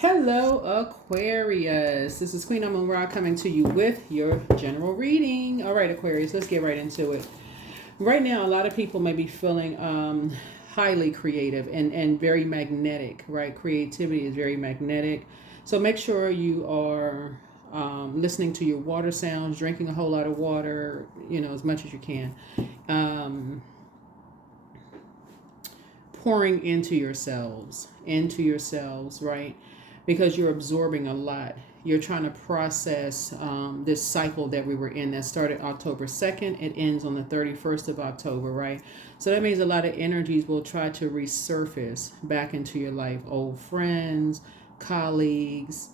Hello, Aquarius. This is Queen Amun Ra coming to you with your general reading. All right, Aquarius, let's get right into it. Right now, a lot of people may be feeling highly creative and very magnetic, right? Creativity is very magnetic. So make sure you are listening to your water sounds, drinking a whole lot of water, as much as you can. Pouring into yourselves, right? Because you're absorbing a lot. You're trying to process this cycle that we were in that started October 2nd. It ends on the 31st of October, right? So that means a lot of energies will try to resurface back into your life. Old friends, colleagues,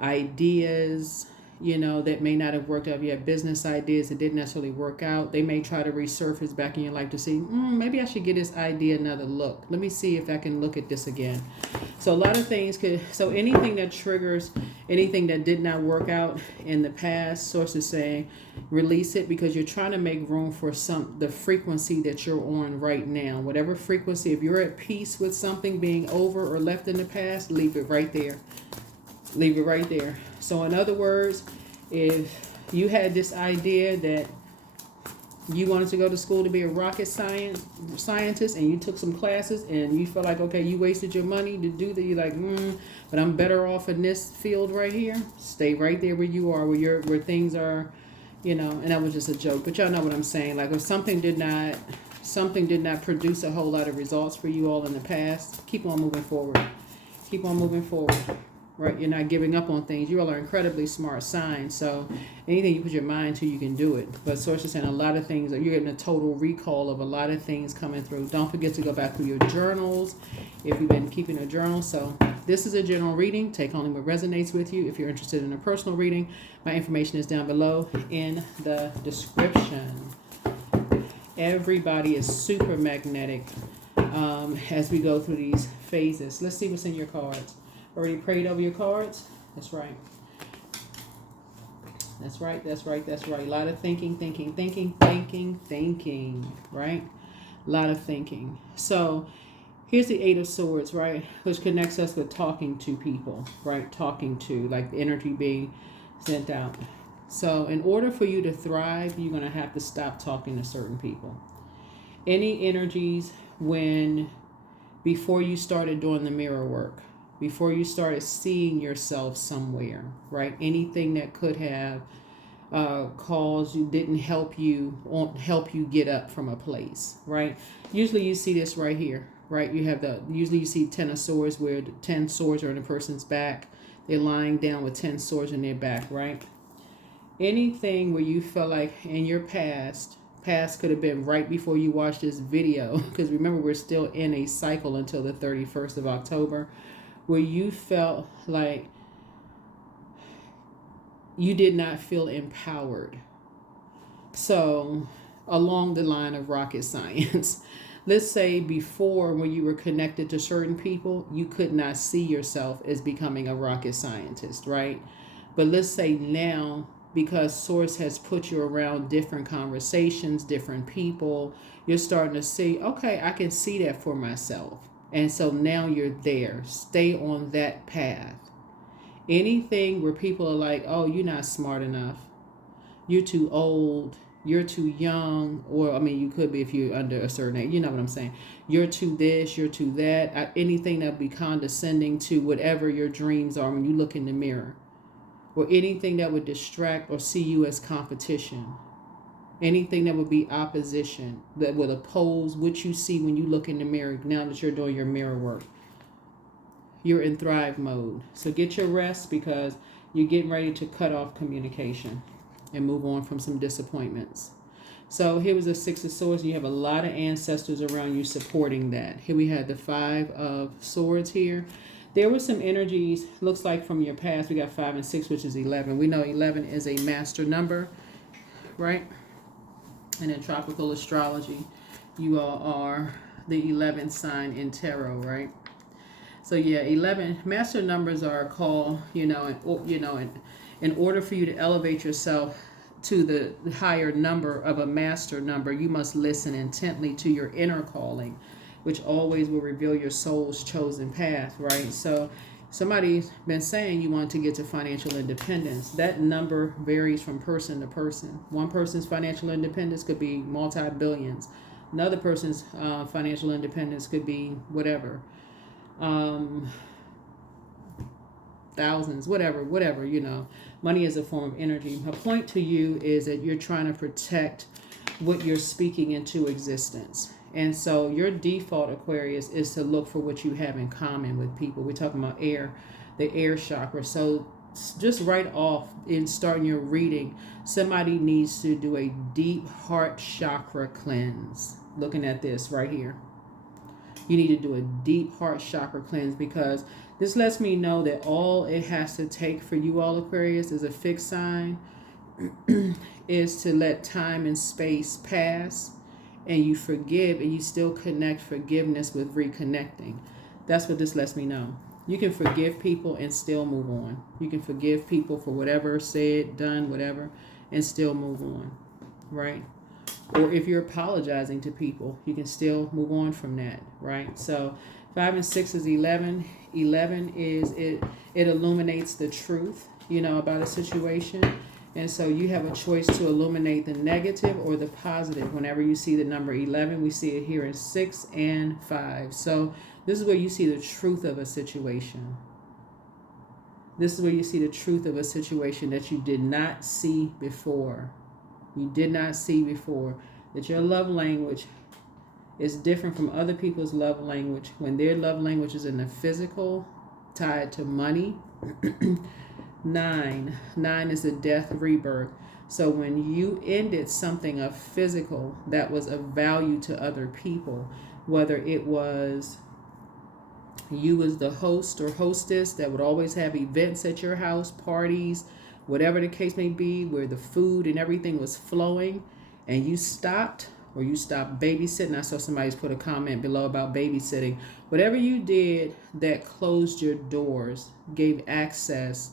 ideas, that may not have worked out. If you have business ideas that didn't necessarily work out, they may try to resurface back in your life to see, maybe I should give this idea another look. Let me see if I can look at this again. So a lot of things so anything that triggers anything that did not work out in the past, sources saying, release it, because you're trying to make room for the frequency that you're on right now. Whatever frequency, if you're at peace with something being over or left in the past, leave it right there. Leave it right there. So in other words, if you had this idea that you wanted to go to school to be a rocket scientist and you took some classes and you felt like, okay, you wasted your money to do that, you're like, but I'm better off in this field right here. Stay right there where you are, where things are, and that was just a joke, but y'all know what I'm saying. Like if something did not produce a whole lot of results for you all in the past, keep on moving forward. Keep on moving forward. Right, you're not giving up on things. You all are incredibly smart signs, so anything you put your mind to, you can do it. But sources saying a lot of things, you're getting a total recall of a lot of things coming through. Don't forget to go back through your journals if you've been keeping a journal. So this is a general reading. Take only what resonates with you. If you're interested in a personal reading, my information is down below in the description. Everybody is super magnetic as we go through these phases. Let's see what's in your cards. Already prayed over your cards? That's right. That's right. A lot of thinking, right? A lot of thinking. So here's the Eight of Swords, right? Which connects us with talking to people, right? Talking to, like the energy being sent out. So in order for you to thrive, you're going to have to stop talking to certain people. Any energies before you started doing the mirror work, before you started seeing yourself somewhere, right? Anything that could have caused you, didn't help you, won't help you get up from a place, right? Usually you see this right here, right? Usually you see 10 of Swords where 10 swords are in a person's back. They're lying down with 10 swords in their back, right? Anything where you felt like in your past could have been right before you watched this video, because remember, we're still in a cycle until the 31st of October, where you felt like you did not feel empowered. So along the line of rocket science, let's say before, when you were connected to certain people, you could not see yourself as becoming a rocket scientist, right? But let's say now, because Source has put you around different conversations, different people, you're starting to see, okay, I can see that for myself. And so now you're there. Stay on that path. Anything where people are like, oh, you're not smart enough, you're too old, you're too young, or you could be if you're under a certain age, you know what I'm saying, you're too this, you're too that, anything that would be condescending to whatever your dreams are when you look in the mirror, or anything that would distract or see you as competition, anything that would be opposition, that would oppose what you see when you look in the mirror. Now that you're doing your mirror work, you're in thrive mode. So get your rest, because you're getting ready to cut off communication and move on from some disappointments. So here was the Six of Swords. You have a lot of ancestors around you supporting that. Here we had the Five of Swords here. There were some energies, looks like from your past. We got 5 and 6, which is 11. We know 11 is a master number, right? And in tropical astrology, you all are the 11th sign in tarot, right? So yeah, 11 master numbers are called, in order for you to elevate yourself to the higher number of a master number, you must listen intently to your inner calling, which always will reveal your soul's chosen path, right? So Somebody's been saying you want to get to financial independence. That number varies from person to person. One person's financial independence could be multi-billions. Another person's financial independence could be whatever, thousands, whatever, you know. Money is a form of energy. My point to you is that you're trying to protect what you're speaking into existence. And so your default, Aquarius, is to look for what you have in common with people. We're talking about air, the air chakra. So just right off in starting your reading, somebody needs to do a deep heart chakra cleanse. Looking at this right here. You need to do a deep heart chakra cleanse, because this lets me know that all it has to take for you all, Aquarius, is a fixed sign, is to let time and space pass, and you forgive, and you still connect forgiveness with reconnecting. That's what this lets me know. You can forgive people and still move on. You can forgive people for whatever said, done, whatever, and still move on, right? Or if you're apologizing to people, you can still move on from that, right? So 5 and 6 is 11. 11 is it illuminates the truth, you know, about a situation. And so you have a choice to illuminate the negative or the positive. Whenever you see the number 11, we see it here in 6 and 5. So this is where you see the truth of a situation. This is where you see the truth of a situation that you did not see before. You did not see before. That your love language is different from other people's love language. When their love language is in the physical, tied to money. 9 is a death rebirth. So when you ended something of physical that was of value to other people, whether it was you as the host or hostess that would always have events at your house, parties, whatever the case may be, where the food and everything was flowing, and you stopped, or you stopped babysitting. I saw somebody's put a comment below about babysitting. Whatever you did that closed your doors, gave access,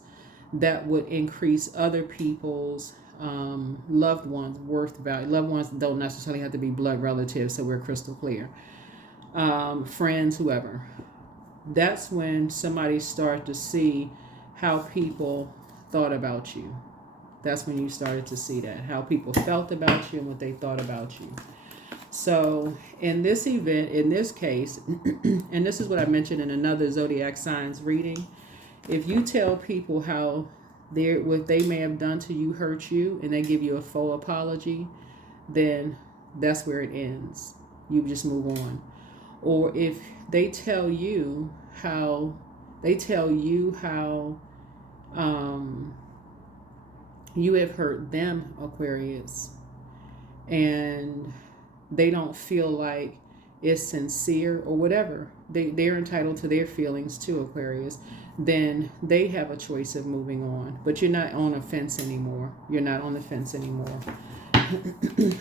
that would increase other people's loved ones' worth value. Loved ones don't necessarily have to be blood relatives, so we're crystal clear. Friends, whoever. That's when somebody started to see how people thought about you. That's when you started to see that, how people felt about you and what they thought about you. So in this event, in this case, and this is what I mentioned in another Zodiac Signs reading, if you tell people how what they may have done to you hurt you, and they give you a faux apology, then that's where it ends. You just move on. Or if they tell you how you have hurt them, Aquarius, and they don't feel like it's sincere or whatever, they're entitled to their feelings too, Aquarius, then they have a choice of moving on. But you're not on a fence anymore. You're not on the fence anymore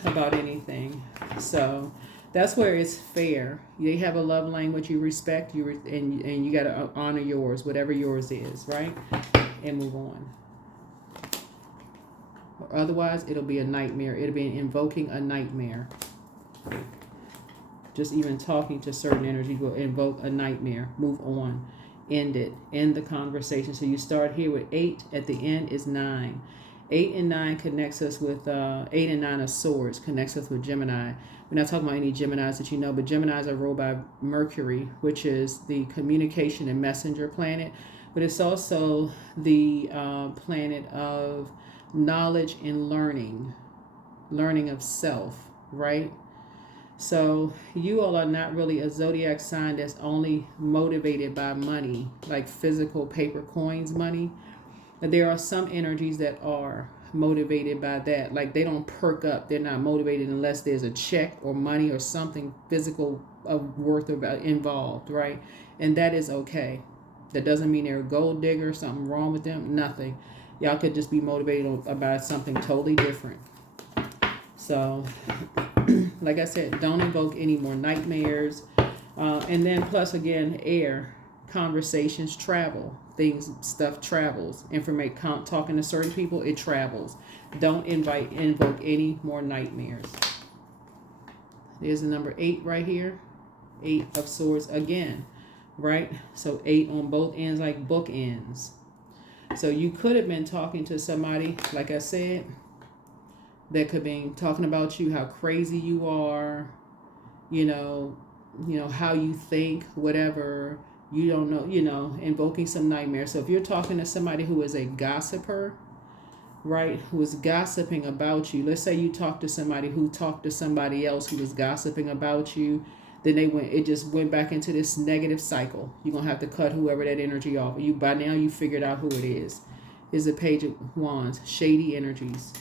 about anything. So that's where it's fair. They have a love language you respect, and you got to honor yours, whatever yours is, right? And move on. Or otherwise, it'll be a nightmare. It'll be invoking a nightmare. Just even talking to certain energies will invoke a nightmare. Move on. End it. End the conversation. So you start here with 8. At the end is 9. 8 and 9 connects us with 8 and 9 of swords, connects us with Gemini. We're not talking about any Geminis that you know, but Geminis are ruled by Mercury, which is the communication and messenger planet. But it's also the planet of knowledge and learning of self, right? So you all are not really a zodiac sign that's only motivated by money, like physical paper coins money. But there are some energies that are motivated by that. Like they don't perk up. They're not motivated unless there's a check or money or something physical of worth involved, right? And that is okay. That doesn't mean they're a gold digger, something wrong with them, nothing. Y'all could just be motivated about something totally different. So, like I said, don't invoke any more nightmares. And then plus, again, air, conversations travel. Stuff travels. Talking to certain people, it travels. Don't invoke any more nightmares. There's the number 8 right here. 8 of swords again. right? So 8 on both ends, like book ends. So you could have been talking to somebody, like I said, that could be talking about you, how crazy you are, you know, how you think, whatever, you don't know, invoking some nightmares. So if you're talking to somebody who is a gossiper, right, who is gossiping about you, let's say you talk to somebody who talked to somebody else who was gossiping about you, then it just went back into this negative cycle. You're going to have to cut whoever that energy off. By now you figured out who it is. Here's a page of wands, shady energies,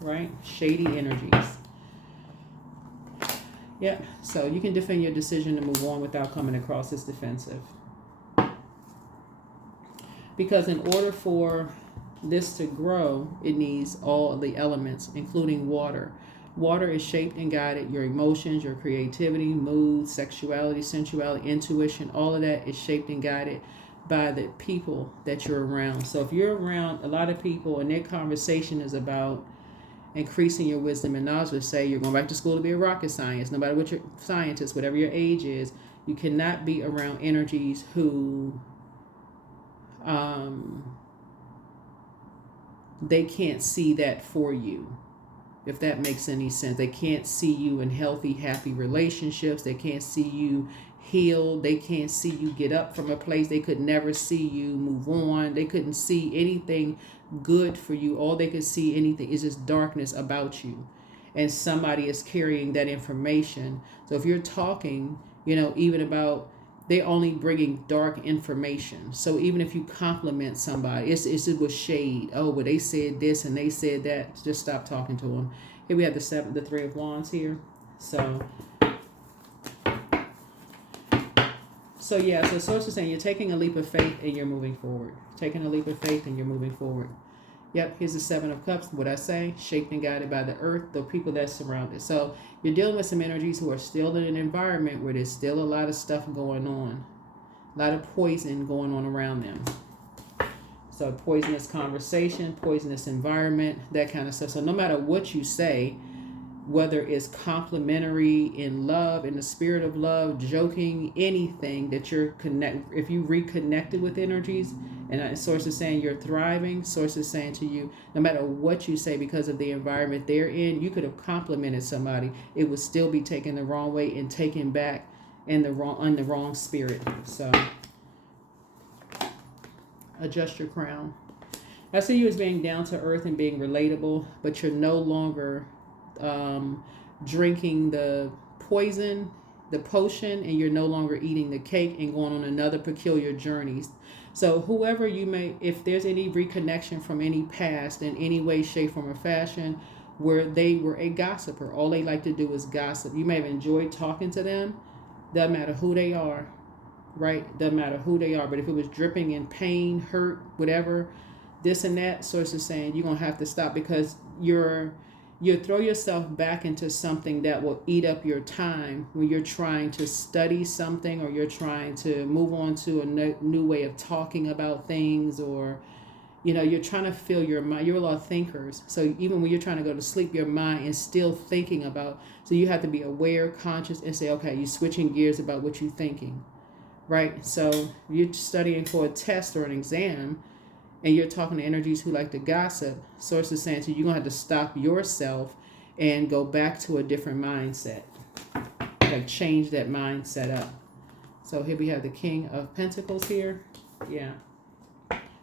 right? Shady energies. Yep. So you can defend your decision to move on without coming across as defensive. Because in order for this to grow, it needs all of the elements, including water. Water is shaped and guided. Your emotions, your creativity, mood, sexuality, sensuality, intuition, all of that is shaped and guided by the people that you're around. So if you're around a lot of people and their conversation is about increasing your wisdom and knowledge, let's say you're going back to school to be a rocket scientist, no matter what your scientist, whatever your age is, you cannot be around energies who they can't see that for you, if that makes any sense. They can't see you in healthy, happy relationships. They can't see you healed. They can't see you get up from a place. They could never see you move on. They couldn't see anything good for you. All they could see anything is just darkness about you. And somebody is carrying that information. So if you're talking, even about, they're only bringing dark information. So even if you compliment somebody, it's with shade. Oh, well, they said this and they said that. Just stop talking to them. Here we have the 3 of wands here. So yeah, so Source is saying you're taking a leap of faith and you're moving forward. Taking a leap of faith and you're moving forward. Yep, here's the 7 of cups. What I say, shaped and guided by the earth, the people that surround it. So you're dealing with some energies who are still in an environment where there's still a lot of stuff going on. A lot of poison going on around them. So poisonous conversation, poisonous environment, that kind of stuff. So no matter what you say, whether it's complimentary, in love, in the spirit of love, joking, anything that if you reconnected with energies, and Source is saying you're thriving, Source is saying to you, no matter what you say, because of the environment they're in, you could have complimented somebody, it would still be taken the wrong way and taken back in the wrong spirit. So adjust your crown. I see you as being down to earth and being relatable, but you're no longer drinking the potion, and you're no longer eating the cake and going on another peculiar journeys. So whoever you may, if there's any reconnection from any past in any way, shape, form, or fashion, where they were a gossiper, all they like to do is gossip. You may have enjoyed talking to them. Doesn't matter who they are, right? Doesn't matter who they are. But if it was dripping in pain, hurt, whatever, this and that, Source is saying you're going to have to stop, because you throw yourself back into something that will eat up your time when you're trying to study something, or you're trying to move on to a new way of talking about things, or you're trying to fill your mind. You're a lot of thinkers, so even when you're trying to go to sleep, your mind is still thinking about. So you have to be aware, conscious, and say, okay, you're switching gears about what you're thinking, right? So you're studying for a test or an exam, and you're talking to energies who like to gossip. Source is saying to you, you're going to have to stop yourself and go back to a different mindset. Like change that mindset up. So here we have the King of Pentacles here. Yeah.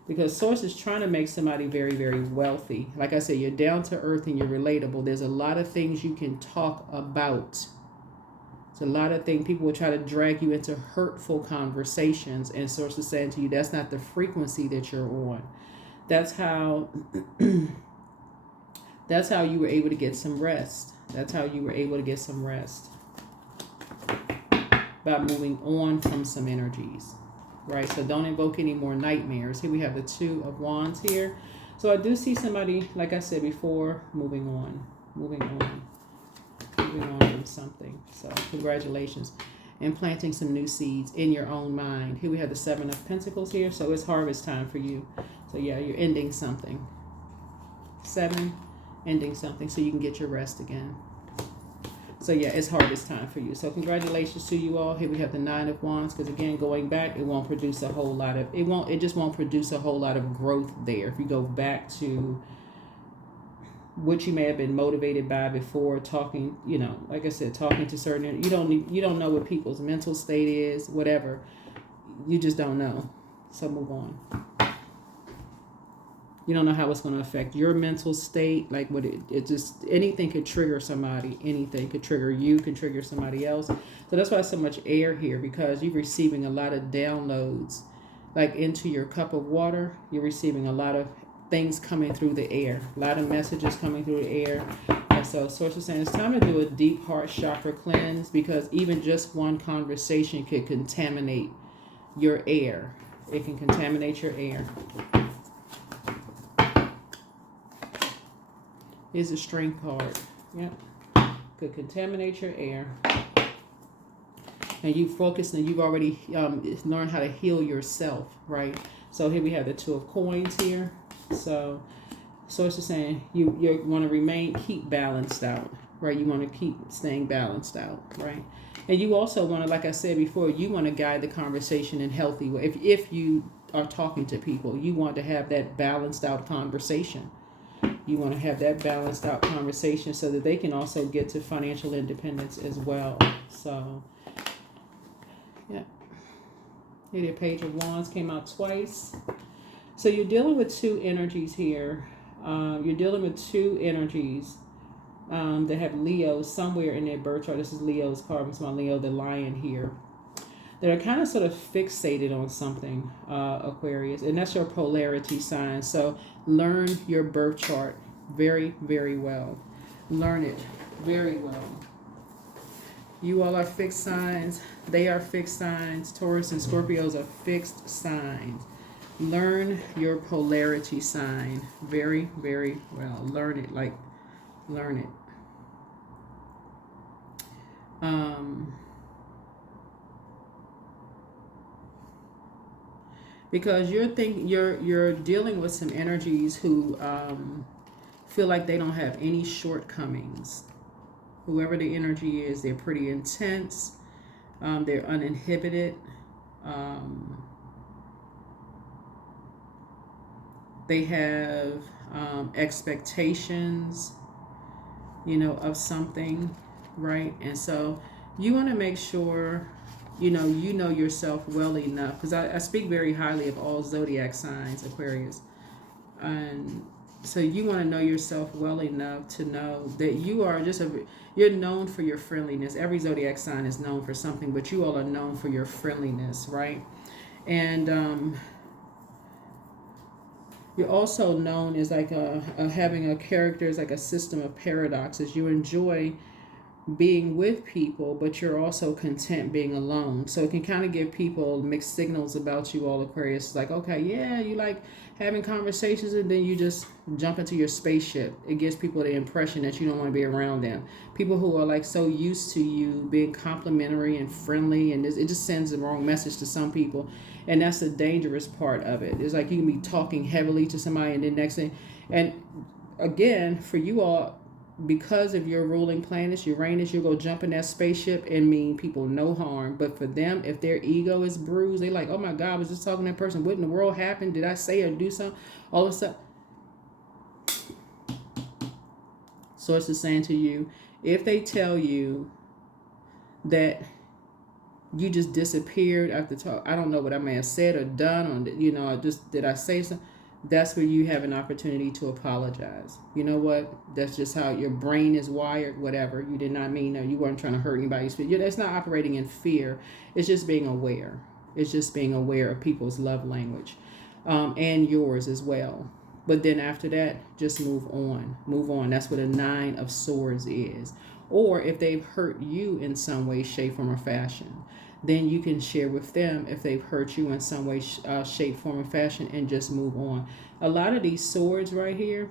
Because Source is trying to make somebody very, very wealthy. Like I said, you're down to earth and you're relatable. There's a lot of things you can talk about. A lot of things, people will try to drag you into hurtful conversations, and Source is saying to you, that's not the frequency that you're on. That's how you were able to get some rest. That's how you were able to get some rest, by moving on from some energies, right? So don't invoke any more nightmares. Here we have the 2 of wands here. So I do see somebody, like I said before, moving on from something. So congratulations. And planting some new seeds in your own mind. Here we have the 7 of Pentacles here. So it's harvest time for you. So yeah, you're ending something. 7, ending something so you can get your rest again. So yeah, it's harvest time for you. So congratulations to you all. Here we have the Nine of Wands, because again, going back, it won't produce a whole lot of, it just won't produce a whole lot of growth there. If you go back to what you may have been motivated by before, talking, like I said, talking to certain, you don't know what people's mental state is, whatever. You just don't know. So move on. You don't know how it's going to affect your mental state. Like what it just, anything could trigger somebody. Anything could trigger you, can trigger somebody else. So that's why so much air here, because you're receiving a lot of downloads, like into your cup of water. You're receiving a lot of things coming through the air, a lot of messages coming through the air. And so source is saying it's time to do a deep heart chakra cleanse, because even just one conversation could contaminate your air. It can contaminate your air. Here's a strength card. Yep. Could contaminate your air. And you focus, and you've already learned how to heal yourself, right? So here we have the Two of Coins here. So source is saying you want to keep balanced out, right? You want to keep staying balanced out, right? And you also want to, like I said before, you want to guide the conversation in healthy way. If you are talking to people, you want to have that balanced out conversation. You want to have that balanced out conversation so that they can also get to financial independence as well. So, yeah. Here the Page of Wands came out twice. So you're dealing with two energies here. You're dealing with two energies that have Leo somewhere in their birth chart. This is Leo's card. It's my Leo, the lion here. That are kind of sort of fixated on something, Aquarius. And that's your polarity sign. So learn your birth chart very, very well. Learn it very well. You all are fixed signs. They are fixed signs. Taurus and Scorpios are fixed signs. Learn your polarity sign very, very well. Learn it. Learn it. Because you're dealing with some energies who feel like they don't have any shortcomings. Whoever the energy is, they're pretty intense. They're uninhibited. They have expectations, of something, right? And so you want to make sure you know yourself well enough, because I speak very highly of all zodiac signs, Aquarius, and so you want to know yourself well enough to know that you are you're known for your friendliness. Every zodiac sign is known for something, but you all are known for your friendliness, right? And you're also known as like having a character, as like a system of paradoxes. You enjoy being with people, but you're also content being alone. So it can kind of give people mixed signals about you all, Aquarius. It's like, okay, yeah, you like having conversations, and then you just jump into your spaceship. It gives people the impression that you don't want to be around them. People who are like so used to you being complimentary and friendly, and it just sends the wrong message to some people. And that's the dangerous part of it. It's like you can be talking heavily to somebody, and then next thing, and again, for you all, because of your ruling planet, Uranus, you'll go jump in that spaceship and mean people no harm. But for them, if their ego is bruised, they like, oh my God, I was just talking to that person. What in the world happened? Did I say or do something? All of a sudden. Source is saying to you, if they tell you that you just disappeared after talk, I don't know what I may have said or done, or did I say something? That's where you have an opportunity to apologize. You know what? That's just how your brain is wired, whatever. You did not mean, you weren't trying to hurt anybody's feelings. It's not operating in fear. It's just being aware. It's just being aware of people's love language, and yours as well. But then after that, just move on. Move on. That's what a 9 of Swords is. Or if they've hurt you in some way, shape, form, or fashion, then you can share with them if they've hurt you in some way, shape, form, or fashion, and just move on. A lot of these swords right here,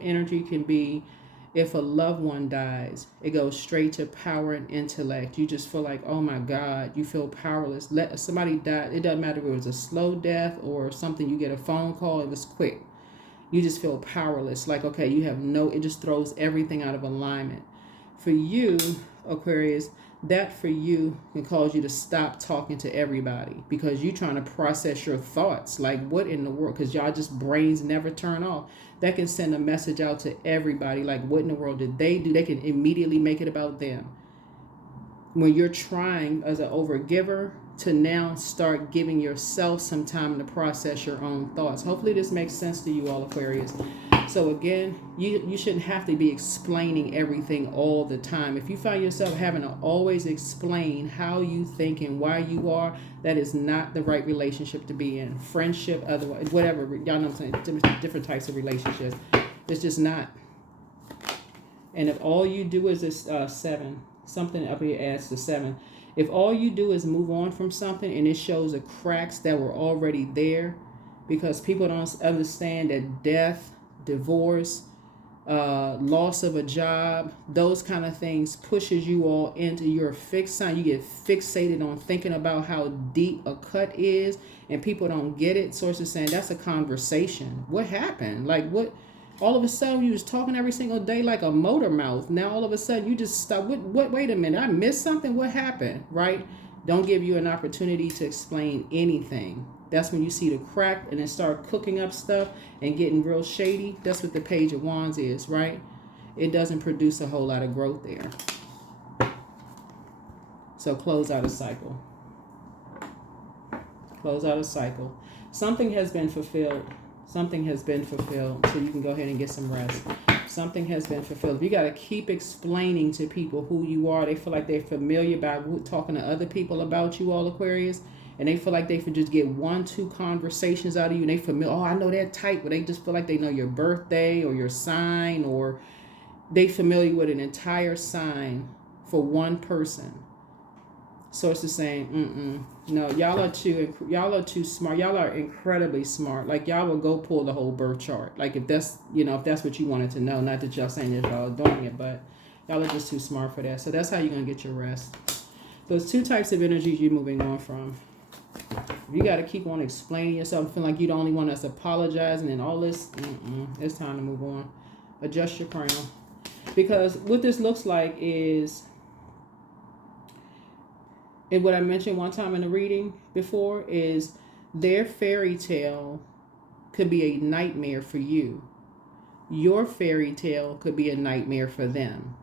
energy can be, if a loved one dies, it goes straight to power and intellect. You just feel like, oh my God, you feel powerless. Let somebody die. It doesn't matter if it was a slow death or something. You get a phone call, it was quick. You just feel powerless. Like, okay, it just throws everything out of alignment. For you, Aquarius, that for you can cause you to stop talking to everybody because you're trying to process your thoughts. Like, what in the world? Because y'all just brains never turn off. That can send a message out to everybody. Like, what in the world did they do? They can immediately make it about them. When you're trying as an overgiver to now start giving yourself some time to process your own thoughts. Hopefully this makes sense to you all, Aquarius. So again, you shouldn't have to be explaining everything all the time. If you find yourself having to always explain how you think and why you are, that is not the right relationship to be in. Friendship, otherwise, whatever, y'all know what I'm saying, different types of relationships. It's just not. And if all you do is this 7, something up here adds to 7. If all you do is move on from something and it shows the cracks that were already there, because people don't understand that death, divorce, loss of a job, those kind of things pushes you all into your fixed sign. You get fixated on thinking about how deep a cut is, and people don't get it. Sources saying that's a conversation. What happened? Like, what? All of a sudden you was talking every single day like a motor mouth. Now all of a sudden you just stop. What? Wait a minute. I missed something. What happened? Right? Don't give you an opportunity to explain anything. That's when you see the crack and then start cooking up stuff and getting real shady. That's what the Page of Wands is, right? It doesn't produce a whole lot of growth there. So close out a cycle. Close out a cycle. Something has been fulfilled. Something has been fulfilled, so you can go ahead and get some rest. Something has been fulfilled. You got to keep explaining to people who you are. They feel like they're familiar by talking to other people about you, all Aquarius, and they feel like they could just get 1-2 conversations out of you, and they familiar. Oh, I know that type, but they just feel like they know your birthday or your sign, or they familiar with an entire sign for one person. Sources saying, no, y'all are too smart. Y'all are incredibly smart. Like, y'all will go pull the whole birth chart. Like, if that's what you wanted to know. Not that y'all saying that y'all doing it, but y'all are just too smart for that. So that's how you're gonna get your rest. Those 2 types of energies you're moving on from. You got to keep on explaining yourself, feeling like you're the only one that's apologizing and all this. It's time to move on. Adjust your crown, because what this looks like is. And what I mentioned one time in the reading before is their fairy tale could be a nightmare for you. Your fairy tale could be a nightmare for them.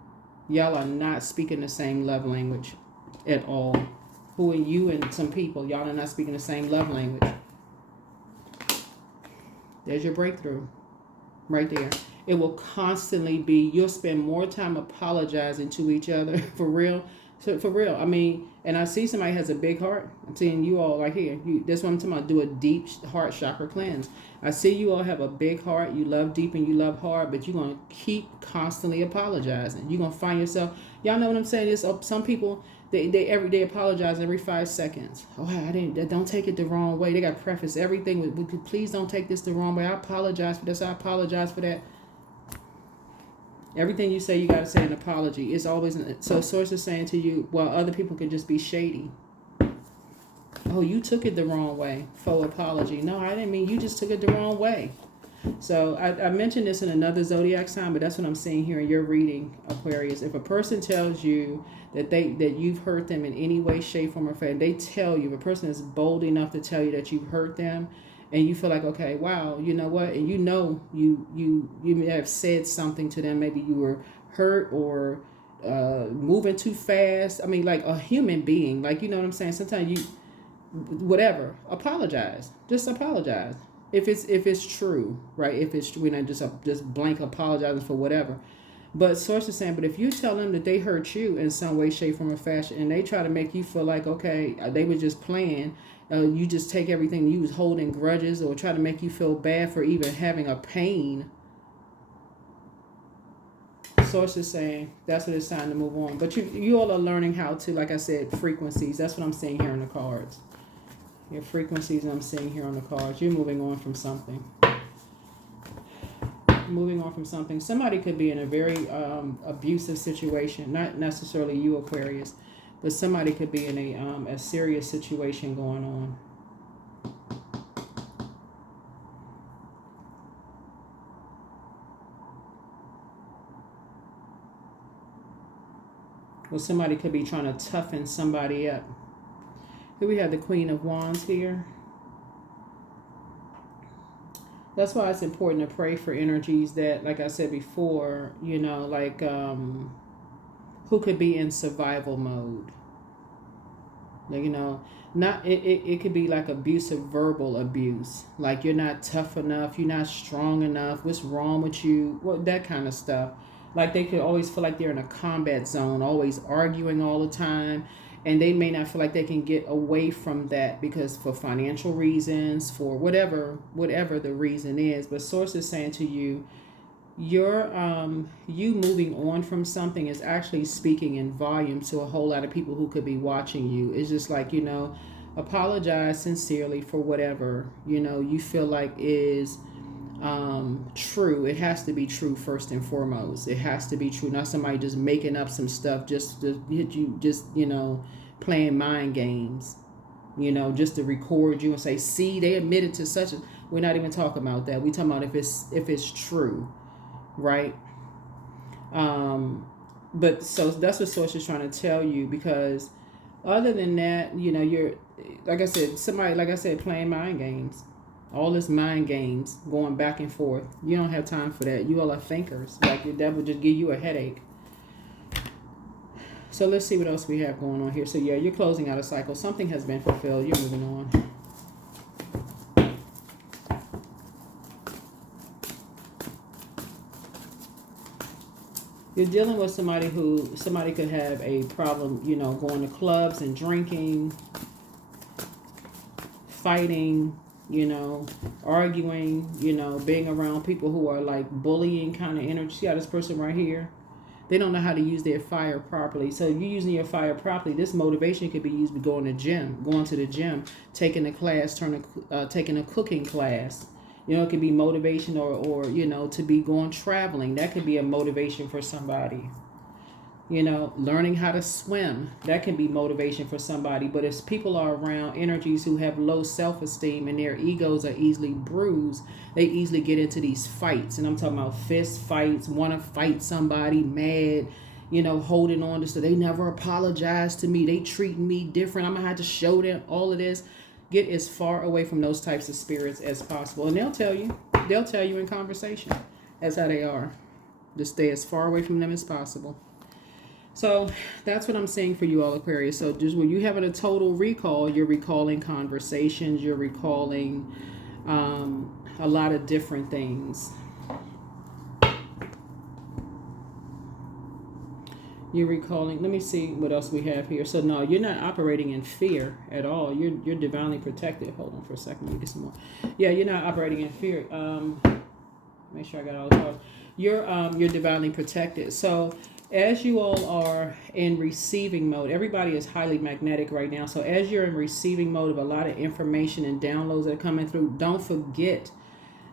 Y'all are not speaking the same love language at all. Who are you and some people? Y'all are not speaking the same love language. There's your breakthrough. Right there. It will constantly be, you'll spend more time apologizing to each other for real. So for real, I mean, and I see somebody has a big heart. I'm seeing you all right here. That's what I'm talking about. Do a deep heart chakra cleanse. I see you all have a big heart. You love deep and you love hard, but you're going to keep constantly apologizing. You're going to find yourself, y'all know what I'm saying? Is some people, they apologize every 5 seconds. Oh, don't take it the wrong way. They got to preface everything with, please don't take this the wrong way. I apologize for this. I apologize for that. Everything you say, you got to say an apology. It's always, so source is saying to you, well, other people can just be shady. Oh, you took it the wrong way. Faux apology. No, I didn't mean, you just took it the wrong way. So I mentioned this in another zodiac sign, but that's what I'm seeing here in your reading, Aquarius. If a person tells you that you've hurt them in any way, shape, form, or fashion, they tell you, if a person is bold enough to tell you that you've hurt them, and you feel like, okay, wow, you know what? And you may have said something to them. Maybe you were hurt or moving too fast. I mean, like a human being, like, you know what I'm saying? Sometimes whatever, apologize. Just apologize. If it's true, right? If it's true, we're not just blank apologizing for whatever. But source is saying, but if you tell them that they hurt you in some way, shape, form, or fashion, and they try to make you feel like, okay, they were just playing, you just take everything, you was holding grudges or try to make you feel bad for even having a pain. Source is saying that's what it's time to move on. But you all are learning how to, like I said, frequencies. That's what I'm seeing here on the cards. Your frequencies I'm seeing here on the cards. You're moving on from something. Moving on from something. Somebody could be in a very abusive situation. Not necessarily you, Aquarius, but somebody could be in a serious situation going on. Well, somebody could be trying to toughen somebody up. Here we have the Queen of Wands here. That's why it's important to pray for energies that, like I said before, you know, like who could be in survival mode. Like, you know, not it could be like abusive verbal abuse. Like you're not tough enough, you're not strong enough, what's wrong with you? Well, that kind of stuff. Like they could always feel like they're in a combat zone, always arguing all the time. And they may not feel like they can get away from that because for financial reasons, for whatever the reason is. But source is saying to you, your you moving on from something is actually speaking in volume to a whole lot of people who could be watching you. It's just like, you know, apologize sincerely for whatever, you know, you feel like is true. It has to be true first and foremost. It has to be true, not somebody just making up some stuff just to hit you, just, you know, playing mind games, you know, just to record you and say, see, they admitted to such a. We're not even talking about that. We're talking about if it's true, right? But so that's what source is trying to tell you, because other than that, you know, you're, like I said, somebody, like I said, playing mind games. All this mind games going back and forth. You don't have time for that. You all are thinkers. Like that would just give you a headache. So let's see what else we have going on here. So yeah, you're closing out a cycle. Something has been fulfilled. You're moving on. You're dealing with somebody could have a problem, you know, going to clubs and drinking, fighting, you know, arguing, you know, being around people who are like bullying kind of energy. See how this person right here? They don't know how to use their fire properly. So if you're using your fire properly, this motivation could be used to going to the gym, taking a class, taking a cooking class. You know, it could be motivation or, you know, to be going traveling. That could be a motivation for somebody. You know, learning how to swim, that can be motivation for somebody. But if people are around energies who have low self-esteem and their egos are easily bruised, they easily get into these fights. And I'm talking about fist fights, want to fight somebody, mad, you know, holding on to stuff. They never apologize to me. They treating me different. I'm going to have to show them all of this. Get as far away from those types of spirits as possible. And they'll tell you in conversation. That's how they are. Just stay as far away from them as possible. So that's what I'm saying for you all, Aquarius. So just when you're having a total recall, you're recalling conversations, you're recalling a lot of different things. You're recalling, let me see what else we have here. So no, you're not operating in fear at all. You're divinely protected. Hold on for a second, let me get some more. Yeah, you're not operating in fear. Make sure I got all the cards. You're divinely protected. So as you all are in receiving mode, everybody is highly magnetic right now. So as you're in receiving mode of a lot of information and downloads that are coming through, don't forget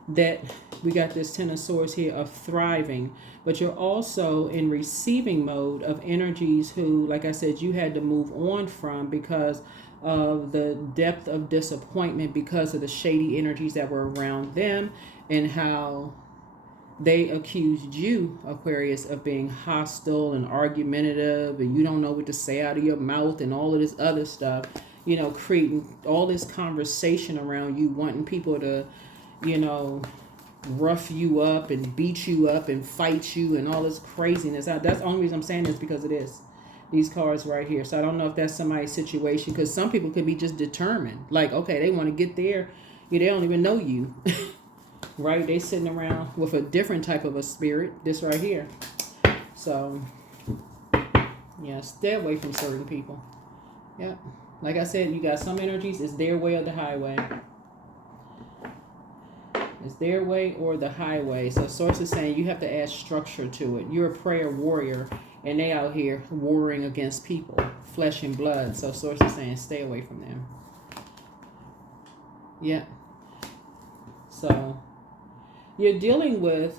that we got this Ten of Swords here of thriving, but you're also in receiving mode of energies who, like I said, you had to move on from because of the depth of disappointment, because of the shady energies that were around them and how they accused you, Aquarius, of being hostile and argumentative, and you don't know what to say out of your mouth and all of this other stuff, you know, creating all this conversation around you, wanting people to, you know, rough you up and beat you up and fight you and all this craziness. That's the only reason I'm saying this, because of this. These cards right here. So I don't know if that's somebody's situation, because some people could be just determined. Like, okay, they want to get there. They don't even know you. Right? They sitting around with a different type of a spirit. This right here. So, yeah, stay away from certain people. Yeah. Like I said, you got some energies. It's their way or the highway. It's their way or the highway. So source is saying you have to add structure to it. You're a prayer warrior, and they out here warring against people, flesh and blood. So source is saying stay away from them. Yeah. So you're dealing with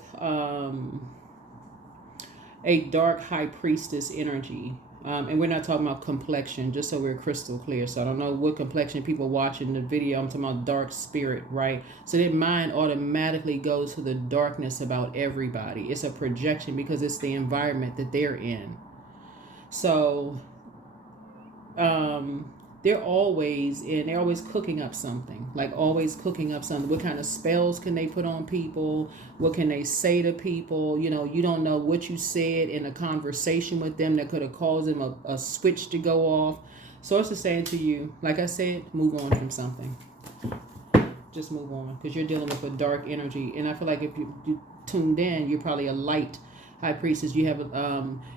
a dark high priestess energy. And we're not talking about complexion, just so we're crystal clear. So I don't know what complexion people watching the video. I'm talking about dark spirit, right? So their mind automatically goes to the darkness about everybody. It's a projection because it's the environment that they're in. So they're always cooking up something, like always cooking up something. What kind of spells can they put on people? What can they say to people? You know, you don't know what you said in a conversation with them that could have caused them a switch to go off. Source is saying to you, like I said, move on from something. Just move on, because you're dealing with a dark energy. And I feel like if you tuned in, you're probably a light high priestess. You have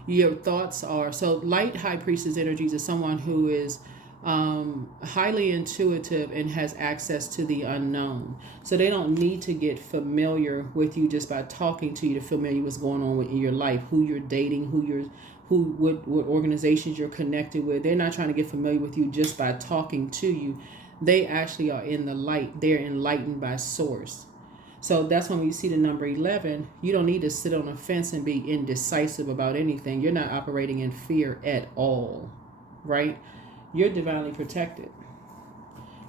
your thoughts are, so light high priestess energies is someone who is highly intuitive and has access to the unknown. So they don't need to get familiar with you just by talking to you to familiar what's going on in your life, who you're dating, what organizations you're connected with. They're not trying to get familiar with you just by talking to you. They actually are in the light. They're enlightened by source. So that's when you see the number 11, you don't need to sit on a fence and be indecisive about anything. You're not operating in fear at all, right? You're divinely protected.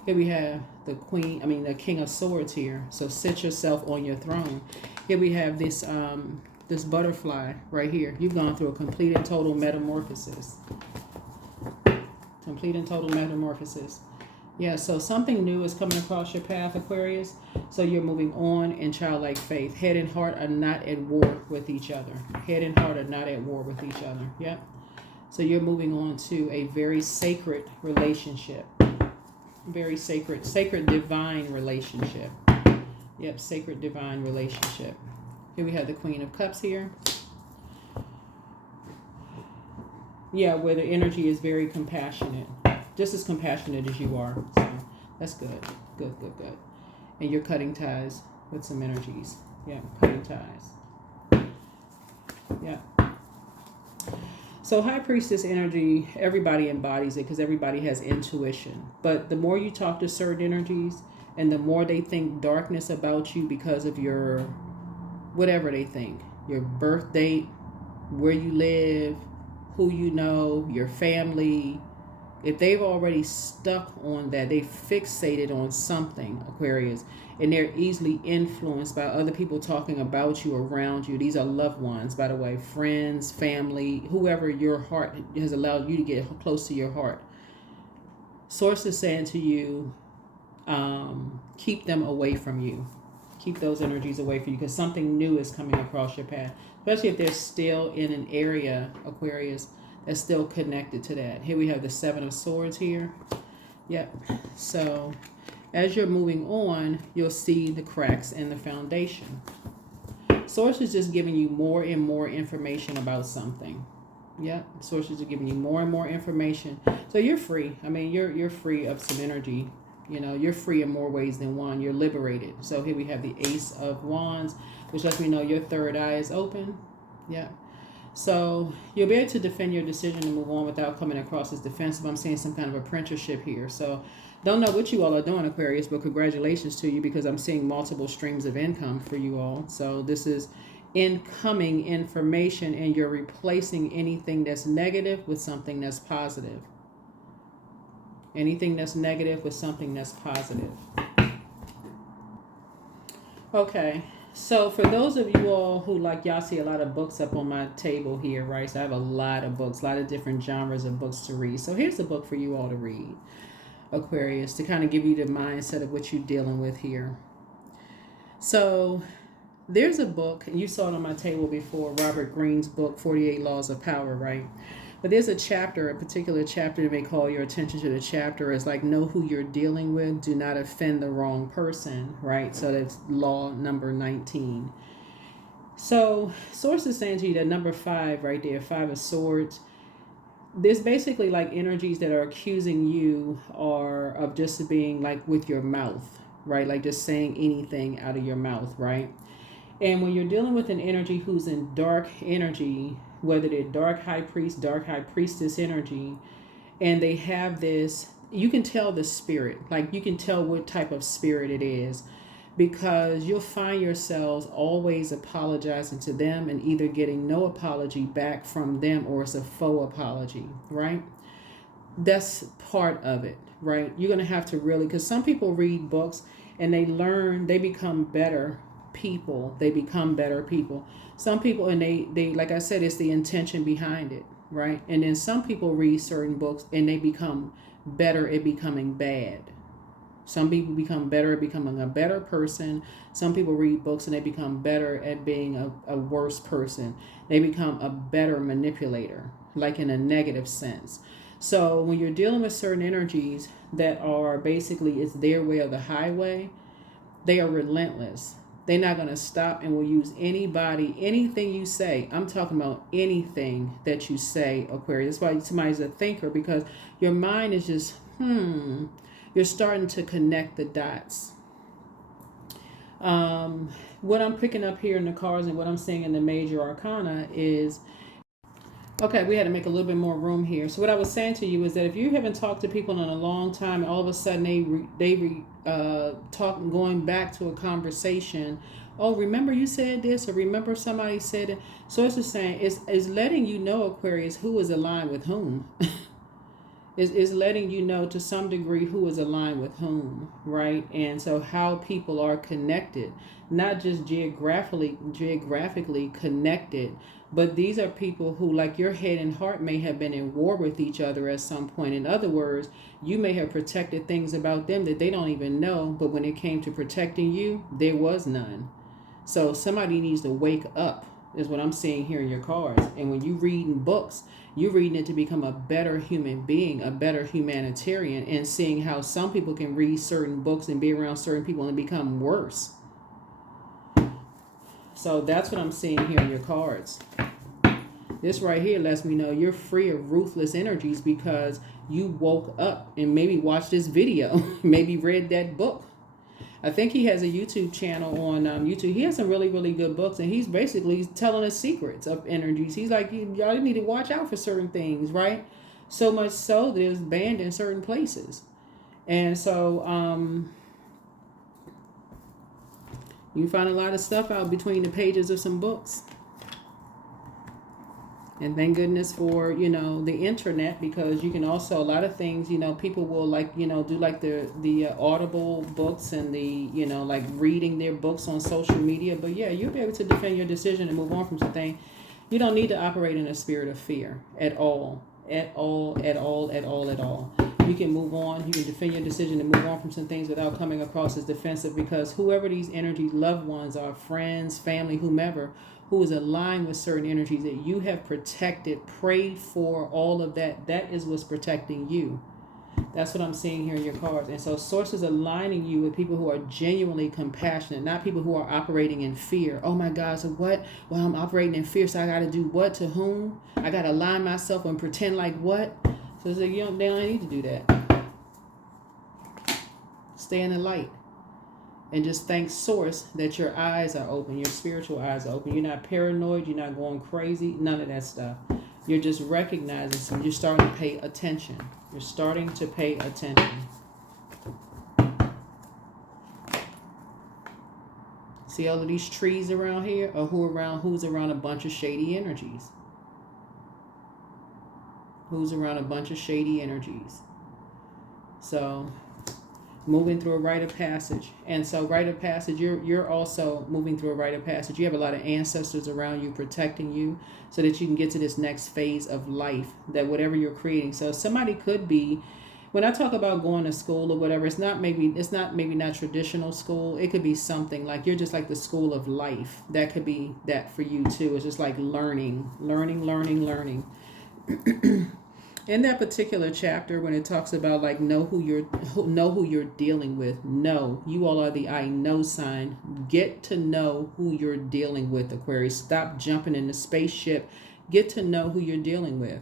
Here we have the King of Swords here. So sit yourself on your throne. Here we have this this butterfly right here. You've gone through a complete and total metamorphosis. Complete and total metamorphosis. Yeah, so something new is coming across your path, Aquarius. So you're moving on in childlike faith. Head and heart are not at war with each other. Head and heart are not at war with each other. Yep. So you're moving on to a very sacred relationship. Very sacred divine relationship. Yep, sacred divine relationship. Here we have the Queen of Cups here. Yeah, where the energy is very compassionate. Just as compassionate as you are. So that's good. Good. And you're cutting ties with some energies. Yeah, cutting ties. Yeah. So high priestess energy, everybody embodies it because everybody has intuition. But the more you talk to certain energies and the more they think darkness about you because of your, whatever they think, your birth date, where you live, who you know, your family, if they've already stuck on that, they fixated on something, Aquarius, and they're easily influenced by other people talking about you, around you. These are loved ones, by the way, friends, family, whoever your heart has allowed you to get close to your heart. Source is saying to you, keep them away from you. Keep those energies away from you because something new is coming across your path, especially if they're still in an area, Aquarius, that's still connected to that. Here we have the Seven of Swords here. Yep. So as you're moving on, you'll see the cracks in the foundation. Source is just giving you more and more information about something. Yep. Sources are giving you more and more information. So you're free. I mean, you're free of some energy. You know, you're free in more ways than one. You're liberated. So here we have the Ace of Wands, which lets me know your third eye is open. Yeah. So you'll be able to defend your decision to move on without coming across as defensive. I'm seeing some kind of apprenticeship here. So don't know what you all are doing, Aquarius, but congratulations to you because I'm seeing multiple streams of income for you all. So this is incoming information and you're replacing anything that's negative with something that's positive. Anything that's negative with something that's positive. Okay. So for those of you all who, like, y'all see a lot of books up on my table here, right? So I have a lot of books, a lot of different genres of books to read. So here's a book for you all to read, Aquarius, to kind of give you the mindset of what you're dealing with here. So there's a book, and you saw it on my table before, Robert Greene's book, 48 Laws of Power, right? But there's a chapter, a particular chapter that may call your attention to the chapter is like, know who you're dealing with. Do not offend the wrong person, right? So that's law number 19. So source is saying to you that number 5 right there, 5 of Swords, there's basically like energies that are accusing you or of just being like with your mouth, right? Like just saying anything out of your mouth, right? And when you're dealing with an energy who's in dark energy, whether they're dark high priest, dark high priestess energy, and they have this, you can tell the spirit, like you can tell what type of spirit it is, because you'll find yourselves always apologizing to them and either getting no apology back from them or it's a faux apology, right? That's part of it, right? You're going to have to really, because some people read books and they learn, they become better people. They become better people. Some people, and they like I said, it's the intention behind it, right? And then some people read certain books and they become better at becoming bad. Some people become better at becoming a better person. Some people read books and they become better at being a worse person. They become a better manipulator, like in a negative sense. So when you're dealing with certain energies that are basically, it's their way or the highway, they are relentless. They're not going to stop and will use anybody, anything you say. I'm talking about anything that you say, Aquarius. That's why somebody's a thinker, because your mind is just, you're starting to connect the dots. What I'm picking up here in the cards and what I'm seeing in the major arcana is, okay, we had to make a little bit more room here. So what I was saying to you is that if you haven't talked to people in a long time, and all of a sudden they talk, going back to a conversation. Oh, remember you said this, or remember somebody said it. So it's just saying, is letting you know, Aquarius, who is aligned with whom. is letting you know to some degree who is aligned with whom, right? And so how people are connected, not just geographically connected, but these are people who, like your head and heart, may have been in war with each other at some point. In other words, you may have protected things about them that they don't even know, but when it came to protecting you, there was none. So somebody needs to wake up, is what I'm seeing here in your cards. And when you read in books, you're reading it to become a better human being, a better humanitarian, and seeing how some people can read certain books and be around certain people and become worse. So that's what I'm seeing here in your cards. This right here lets me know you're free of ruthless energies because you woke up and maybe watched this video, maybe read that book. I think he has a YouTube channel on YouTube. He has some really, really good books, and he's basically telling us secrets of energies. He's like, y'all need to watch out for certain things, right? So much so that it was banned in certain places. And so you find a lot of stuff out between the pages of some books. And thank goodness for, the internet, because you can also, a lot of things, people will do like the Audible books and the, like reading their books on social media. But yeah, you'll be able to defend your decision and move on from something. You don't need to operate in a spirit of fear at all. At all. You can move on. You can defend your decision and move on from some things without coming across as defensive, because whoever these energy loved ones are, friends, family, whomever, who is aligned with certain energies that you have protected, prayed for, all of that, that is what's protecting you. That's what I'm seeing here in your cards. And so Source is aligning you with people who are genuinely compassionate, not people who are operating in fear. Oh my God, so what? Well, I'm operating in fear, so I got to do what to whom? I got to align myself and pretend like what? So it's like, they don't need to do that. Stay in the light. And just thank Source that your eyes are open, your spiritual eyes are open. You're not paranoid, you're not going crazy, none of that stuff. You're just recognizing something. You're starting to pay attention. You're starting to pay attention. See all of these trees around here? Or who's around a bunch of shady energies? Who's around a bunch of shady energies? So moving through a rite of passage. And so rite of passage, you're also moving through a rite of passage. You have a lot of ancestors around you protecting you so that you can get to this next phase of life, that whatever you're creating. So somebody could be, when I talk about going to school or whatever, it's not maybe not traditional school. It could be something like you're just like the school of life. That could be that for you too. It's just like learning. In that particular chapter, when it talks about like know who you're dealing with, know, you all are the I know sign. Get to know who you're dealing with, Aquarius. Stop jumping in the spaceship. Get to know who you're dealing with.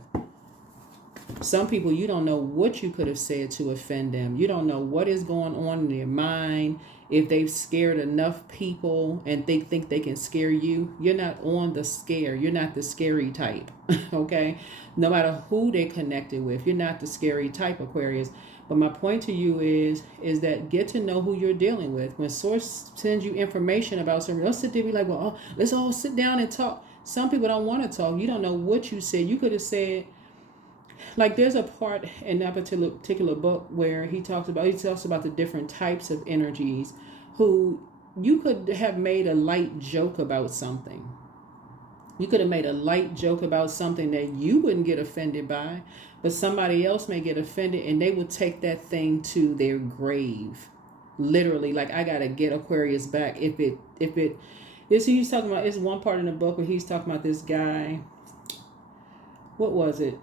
Some people, you don't know what you could have said to offend them. You don't know what is going on in their mind. If they've scared enough people and they think they can scare you, you're not on the scare. You're not the scary type, okay? No matter who they're connected with, you're not the scary type, Aquarius. But my point to you is that get to know who you're dealing with. When Source sends you information about something, don't sit there and be like, well, let's all sit down and talk. Some people don't want to talk. You don't know what you said. You could have said, like there's a part in that particular book where he talks about the different types of energies who you could have made a light joke about something. You could have made a light joke about something that you wouldn't get offended by, but somebody else may get offended and they will take that thing to their grave. Literally, like I gotta get Aquarius back if it this he's talking about. It's one part in the book where he's talking about this guy. What was it?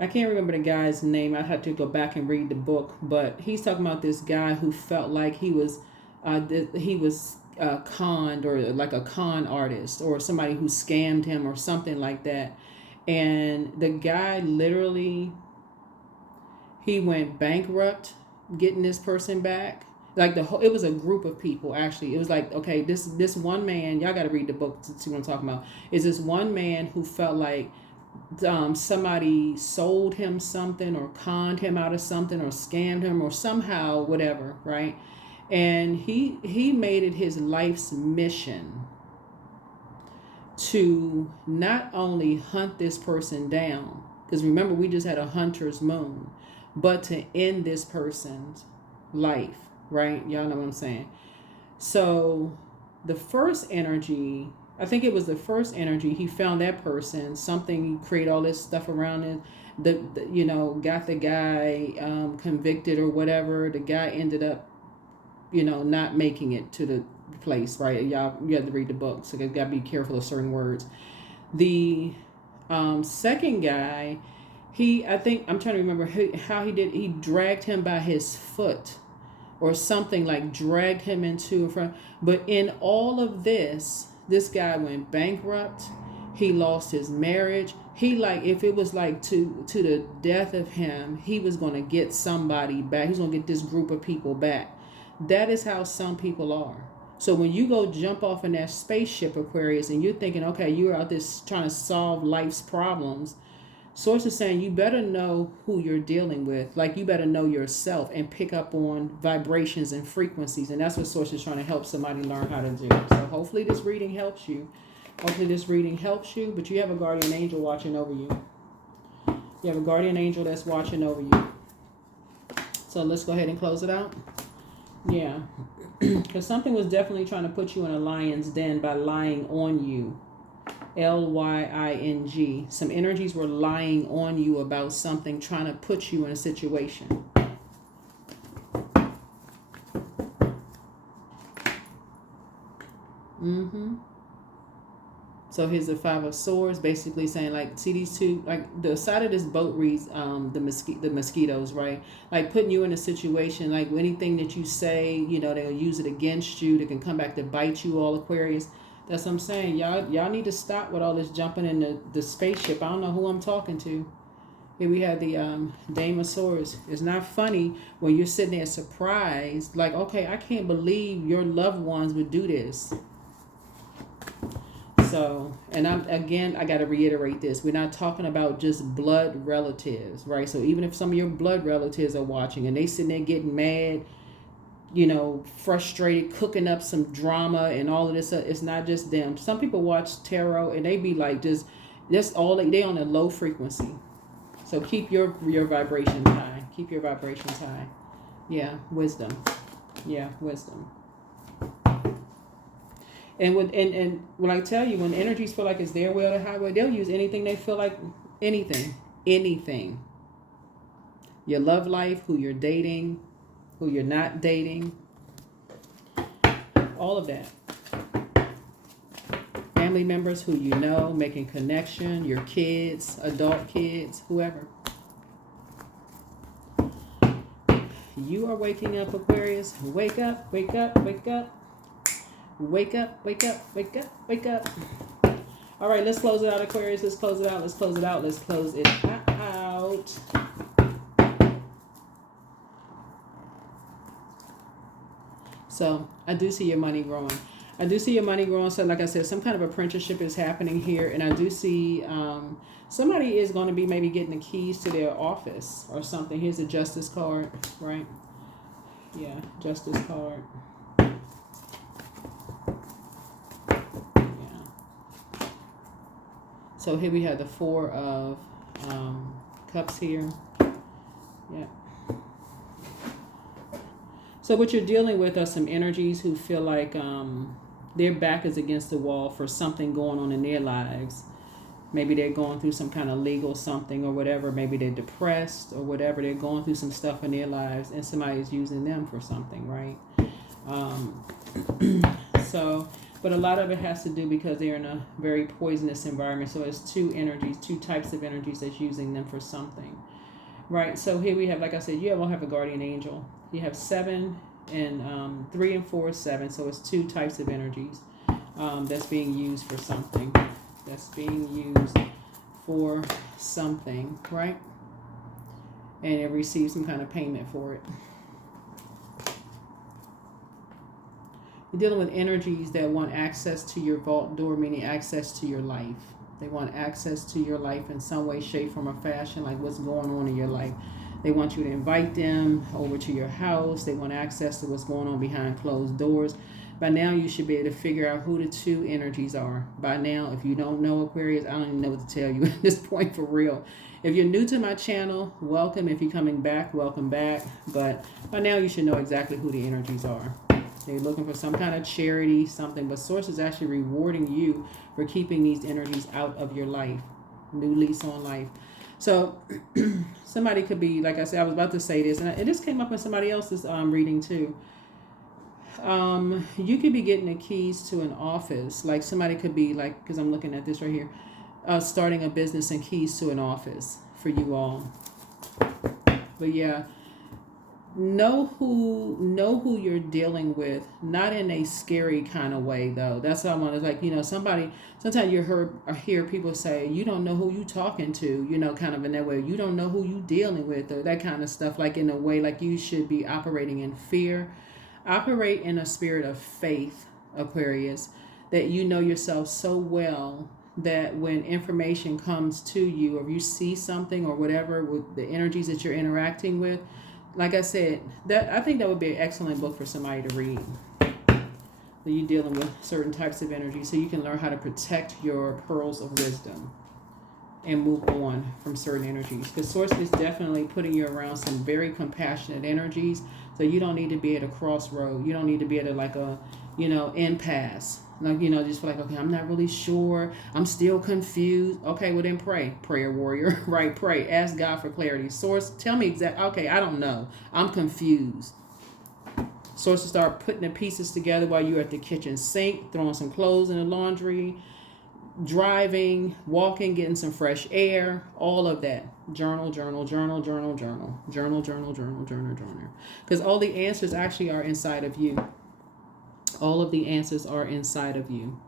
I can't remember the guy's name. I had to go back and read the book, but he's talking about this guy who felt like he was conned, or like a con artist, or somebody who scammed him or something like that. And the guy literally, he went bankrupt getting this person back. Like it was a group of people actually. It was like, okay, this one man, y'all got to read the book to see what I'm talking about. Is this one man who felt like somebody sold him something, or conned him out of something, or scammed him, or somehow whatever, right? And he made it his life's mission to not only hunt this person down, because remember we just had a hunter's moon, but to end this person's life, right? Y'all know what I'm saying. So the first energy, I think it was the first energy, he found that person, something, he created all this stuff around it, got the guy convicted or whatever. The guy ended up, not making it to the place, right? Y'all, you have to read the book, so you gotta be careful of certain words. The second guy, I think, I'm trying to remember how he did, he dragged him by his foot or something, like dragged him into a front. But in all of this guy went bankrupt. He lost his marriage. He, like, if it was like to the death of him, he was going to get somebody back. He's going to get this group of people back. That is how some people are. So when you go jump off in that spaceship, Aquarius, and you're thinking, okay, you're out there trying to solve life's problems, Source is saying you better know who you're dealing with. Like, you better know yourself and pick up on vibrations and frequencies. And that's what Source is trying to help somebody learn how to do. So hopefully this reading helps you. But you have a guardian angel watching over you. You have a guardian angel that's watching over you. So let's go ahead and close it out. Yeah. Because something was definitely trying to put you in a lion's den by lying on you. Lying. Some energies were lying on you about something, trying to put you in a situation. So here's the Five of Swords, basically saying, like, see these two, like the side of this boat reads the mosquitoes, right? Like putting you in a situation, like anything that you say, they'll use it against you. They can come back to bite you, all Aquarius. That's what I'm saying. Y'all need to stop with all this jumping in the spaceship. I don't know who I'm talking to. Here we have the Dame of Swords. It's not funny when you're sitting there surprised, like, okay, I can't believe your loved ones would do this. So, and I got to reiterate this. We're not talking about just blood relatives, right? So even if some of your blood relatives are watching and they sitting there getting mad, frustrated, cooking up some drama and all of this, it's not just them. Some people watch tarot and they be like, that's all they on a low frequency. So keep your vibrations high. Keep your vibrations high. Yeah, wisdom. Yeah, wisdom. And when I tell you, when energies feel like it's their way or the highway, they'll use anything they feel like. Anything. Your love life, who you're dating, who you're not dating, all of that. Family members who you know, making connection, your kids, adult kids, whoever. You are waking up, Aquarius. Wake up, wake up, wake up. Wake up, wake up, wake up, wake up. All right, let's close it out, Aquarius. Let's close it out. Let's close it out. Let's close it out. So I do see your money growing. So like I said, some kind of apprenticeship is happening here. And I do see somebody is going to be maybe getting the keys to their office or something. Here's a justice card, right? Yeah, justice card. So here we have the Four of Cups here. Yeah. So what you're dealing with are some energies who feel like their back is against the wall for something going on in their lives. Maybe they're going through some kind of legal something or whatever. Maybe they're depressed or whatever. They're going through some stuff in their lives, and somebody's using them for something, right? But a lot of it has to do because they're in a very poisonous environment. So it's two energies, two types of energies that's using them for something, right? So here we have, like I said, you won't have a guardian angel. You have 7 and 3 and 4 is 7. So it's two types of energies that's being used for something. That's being used for something, right? And it receives some kind of payment for it. You're dealing with energies that want access to your vault door, meaning access to your life. They want access to your life in some way, shape, form, or fashion, like what's going on in your life. They want you to invite them over to your house. They want access to what's going on behind closed doors. By now, you should be able to figure out who the two energies are. By now, if you don't know Aquarius, I don't even know what to tell you at this point, for real. If you're new to my channel, welcome. If you're coming back, welcome back. But by now, you should know exactly who the energies are. They're looking for some kind of charity, something. But Source is actually rewarding you for keeping these energies out of your life. New lease on life. So somebody could be, like I said, I was about to say this, and this came up in somebody else's reading too. You could be getting the keys to an office. Like somebody could be like, because I'm looking at this right here, starting a business and keys to an office for you all. But yeah, know who you're dealing with, not in a scary kind of way though. That's what I want to, like, somebody, sometimes you hear people say, you don't know who you talking to, kind of in that way. You don't know who you dealing with, or that kind of stuff, like in a way like you should be operating in fear. Operate in a spirit of faith, Aquarius, that you know yourself so well that when information comes to you, or you see something or whatever with the energies that you're interacting with, like I said, that I think that would be an excellent book for somebody to read. So you're dealing with certain types of energy, so you can learn how to protect your pearls of wisdom and move on from certain energies. Because Source is definitely putting you around some very compassionate energies. So you don't need to be at a crossroad. You don't need to be at a impasse. Like, just feel like, okay, I'm not really sure. I'm still confused. Okay, well then pray. Prayer warrior, right? Pray. Ask God for clarity. Source, tell me exactly. Okay, I don't know. I'm confused. Source will start putting the pieces together while you're at the kitchen sink, throwing some clothes in the laundry, driving, walking, getting some fresh air, all of that. Journal. Because all the answers actually are inside of you. All of the answers are inside of you.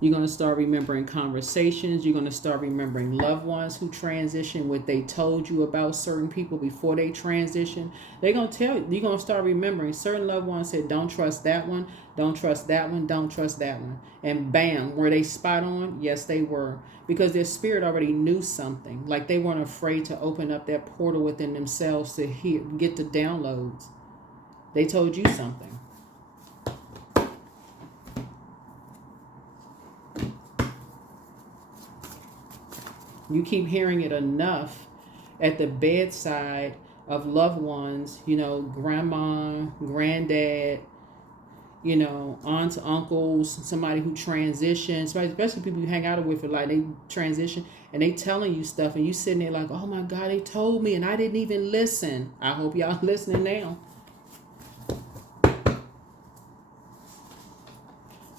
You're going to start remembering conversations. You're going to start remembering loved ones who transition, what they told you about certain people before they transition. They're going to tell you, you're going to start remembering certain loved ones said, don't trust that one, don't trust that one, don't trust that one. And bam, were they spot on? Yes, they were. Because their spirit already knew something. Like they weren't afraid to open up that portal within themselves to get the downloads. They told you something. You keep hearing it enough at the bedside of loved ones, grandma, granddad, aunts, uncles, somebody who transitions, especially people you hang out with, like they transition and they telling you stuff and you sitting there like, oh my God, they told me and I didn't even listen. I hope y'all listening now.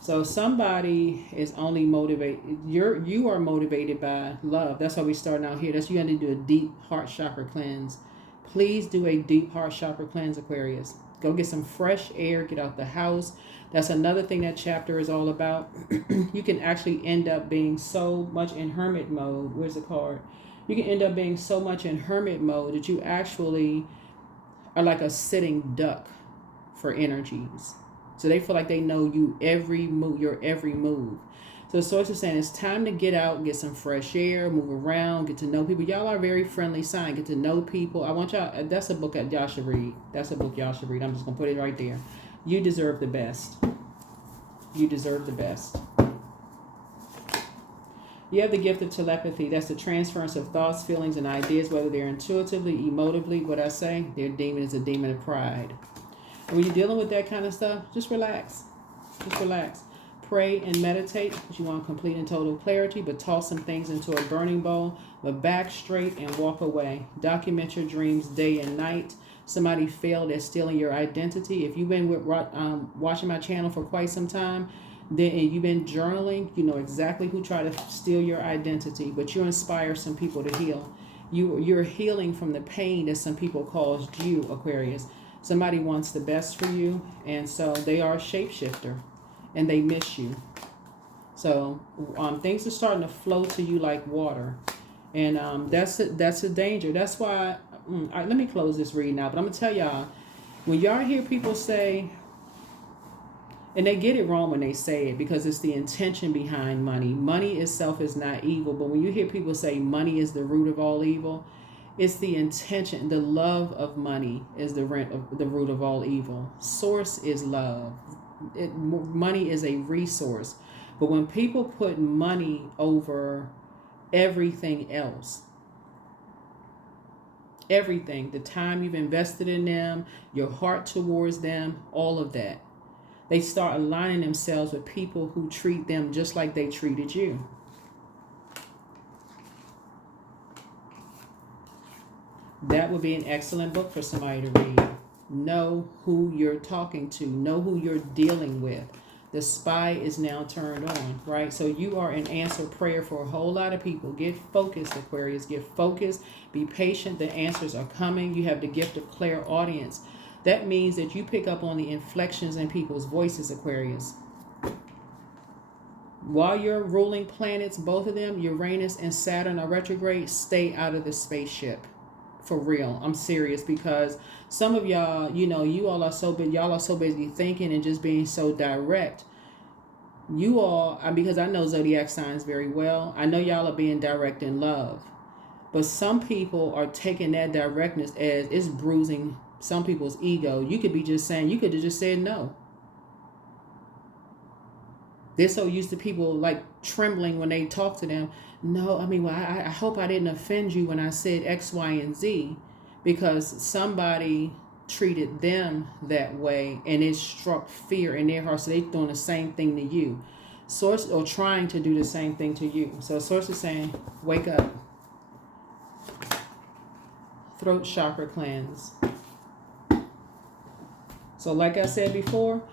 So somebody is only motivated. You are motivated by love. That's why we starting out here. That's you got to do a deep heart chakra cleanse. Please do a deep heart chakra cleanse, Aquarius. Go get some fresh air. Get out the house. That's another thing that chapter is all about. You can actually end up being so much in hermit mode. Where's the card? You can end up being so much in hermit mode that you actually are like a sitting duck for energies. So they feel like they know you every move, your every move. So the Source is saying it's time to get out, get some fresh air, move around, get to know people. Y'all are a very friendly sign. Get to know people. I want y'all, that's a book that y'all should read. That's a book y'all should read. I'm just going to put it right there. You deserve the best. You deserve the best. You have the gift of telepathy. That's the transference of thoughts, feelings, and ideas, whether they're intuitively, emotively. What I say, their demon is a demon of pride. And when you're dealing with that kind of stuff, just relax. Just relax. Pray and meditate because you want complete and total clarity, but toss some things into a burning bowl, but back straight and walk away. Document your dreams day and night. Somebody failed at stealing your identity. If you've been watching my channel for quite some time, then and you've been journaling, you know exactly who tried to steal your identity, but you inspire some people to heal. You're healing from the pain that some people caused you, Aquarius. Somebody wants the best for you, and so they are a shapeshifter, and they miss you. So things are starting to flow to you like water, and that's a danger. That's why. Let me close this reading now, but I'm gonna tell y'all, when y'all hear people say, and they get it wrong when they say it because it's the intention behind money. Money itself is not evil, but when you hear people say money is the root of all evil, it's the intention. The love of money is the root of all evil. Source is love. Money is a resource, but when people put money over everything else, everything, the time you've invested in them, your heart towards them, all of that, they start aligning themselves with people who treat them just like they treated you. That would be an excellent book for somebody to read. Know who you're talking to. Know who you're dealing with. The spy is now turned on, right? So you are an answered prayer for a whole lot of people. Get focused, Aquarius. Get focused. Be patient. The answers are coming. You have the gift of clairaudience. That means that you pick up on the inflections in people's voices, Aquarius. While your ruling planets, both of them, Uranus and Saturn, are retrograde, stay out of the spaceship. For real. I'm serious, because some of y'all, y'all are so busy thinking and just being so direct. You all, because I know Zodiac signs very well, I know y'all are being direct in love. But some people are taking that directness as it's bruising some people's ego. You could have just said no. They're so used to people like trembling when they talk to them. No, I hope I didn't offend you when I said X, Y, and Z, because somebody treated them that way and it struck fear in their heart. So they're doing the same thing to you. Source, or trying to do the same thing to you. So Source is saying, wake up. Throat chakra cleanse. So like I said before,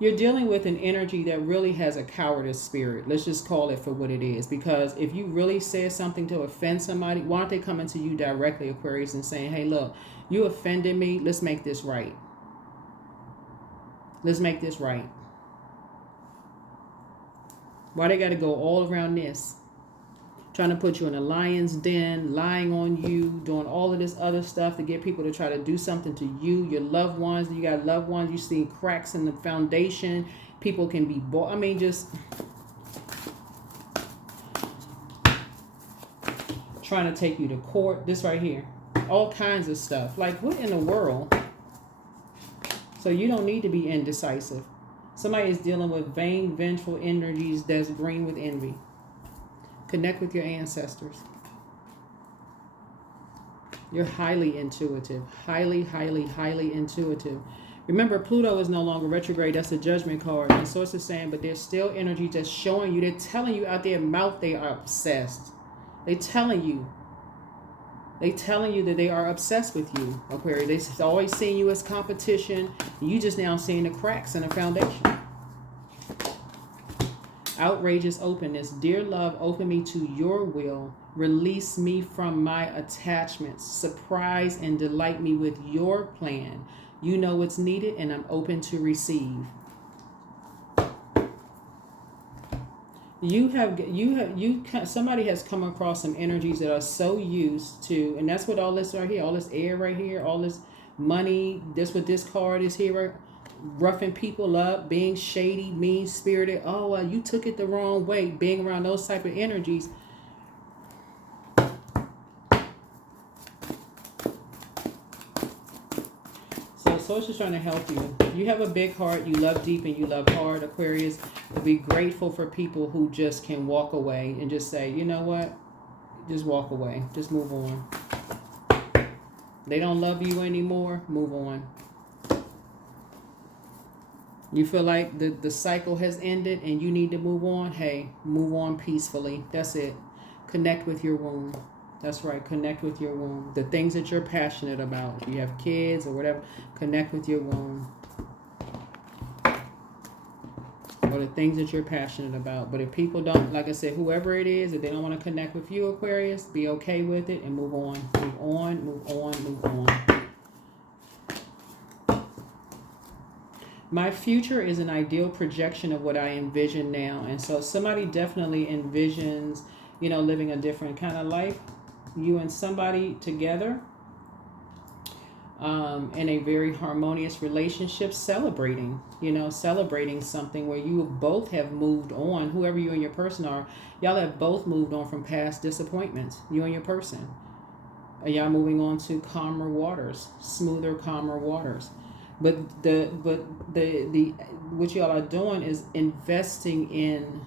you're dealing with an energy that really has a cowardice spirit. Let's just call it for what it is. Because if you really said something to offend somebody, why aren't they coming to you directly, Aquarius, and saying, hey, look, you offended me. Let's make this right. Let's make this right. Why they got to go all around this? Trying to put you in a lion's den, lying on you, doing all of this other stuff to get people to try to do something to you, your loved ones. You got loved ones, you see cracks in the foundation. People can be bought. Just trying to take you to court. This right here. All kinds of stuff. Like, what in the world? So you don't need to be indecisive. Somebody is dealing with vain, vengeful energies that's green with envy. Connect with your ancestors. You're highly intuitive. Highly, highly, highly intuitive. Remember, Pluto is no longer retrograde. That's a judgment card. And Source is saying, but there's still energy that's showing you. They're telling you out their mouth they are obsessed. They're telling you. They're telling you that they are obsessed with you, Aquarius. They're always seeing you as competition. You just now seeing the cracks in the foundation. Outrageous openness. Dear love, open me to your will. Release me from my attachments. Surprise and delight me with your plan. You know what's needed, and I'm open to receive. Somebody has come across some energies that are so used to, and that's what all this right here, all this air right here, all this money, that's what this card is here, right? Roughing people up, being shady, mean-spirited. Oh, you took it the wrong way. Being around those type of energies. So Source is trying to help you. You have a big heart. You love deep and you love hard, Aquarius. Be grateful for people who just can walk away and just say, you know what? Just walk away. Just move on. They don't love you anymore. Move on. You feel like the cycle has ended and you need to move on. Hey, move on peacefully. That's it. Connect with your womb. That's right. Connect with your womb. The things that you're passionate about. If you have kids or whatever, connect with your womb. Or the things that you're passionate about. But if people don't, like I said, whoever it is, if they don't want to connect with you, Aquarius, be okay with it and move on. Move on, move on, move on. My future is an ideal projection of what I envision now. And so somebody definitely envisions, living a different kind of life. You and somebody together in a very harmonious relationship, celebrating something where you both have moved on. Whoever you and your person are, y'all have both moved on from past disappointments, you and your person. Y'all moving on to calmer waters, smoother, calmer waters. But the what y'all are doing is investing in